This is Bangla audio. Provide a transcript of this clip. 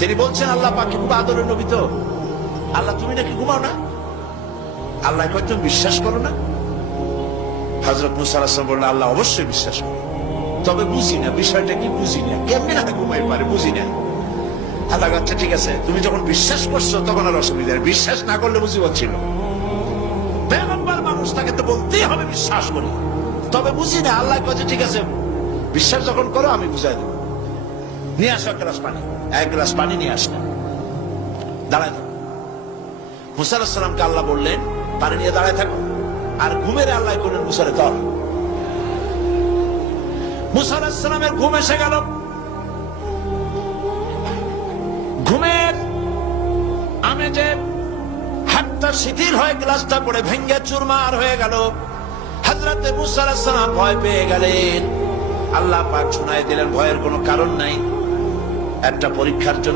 তিনি বলছেন আল্লাহ পাক খুব আদরের নবী তো, আল্লাহ তুমি নাকি ঘুমাও না? আল্লাহ কয় তুমি বিশ্বাস করো না? হযরত মুসা আলাইহিস সালাম বললেন আল্লাহ অবশ্যই বিশ্বাস করি, তবে বুঝি না বিষয়টা কি, বুঝি না কেমনে না ঘুমাই পারে, বুঝি না। আল্লাহ আচ্ছা ঠিক আছে, তুমি যখন বিশ্বাস করছো তখন আর অসুবিধা নেই, বিশ্বাস না করলে মুসিবত ছিল। পয়গম্বর মানুষ, তাকে তো বলতেই হবে বিশ্বাস করি, তবে বুঝি না। আল্লাহ কয় ঠিক আছে, বিশ্বাস যখন করো আমি বুঝাই দেবো। নিয়ে আসো এক গ্লাস পানি। এক গ্লাস পানি নিয়ে আসলেন, দাঁড়ায় থাকো। মুসা আলাইহিস সালামকে আল্লাহ বললেন পানি নিয়ে দাঁড়ায় থাকো, আর ঘুমের আল্লাহ করলেন মুসারে ধর। মুসা আলাইহিস সালামের ঘুম এসে গেল। ঘুমের আমেজে হাতটা শিথিল হয়ে গ্লাসটা পড়ে ভেঙ্গে চুরমার হয়ে গেল। হযরত মুসা আলাইহিস সালাম ভয় পেয়ে গেলেন। আল্লাহ পাক শুনায় দিলেন ভয়ের কোনো কারণ নাই, একটা পরীক্ষার জন্য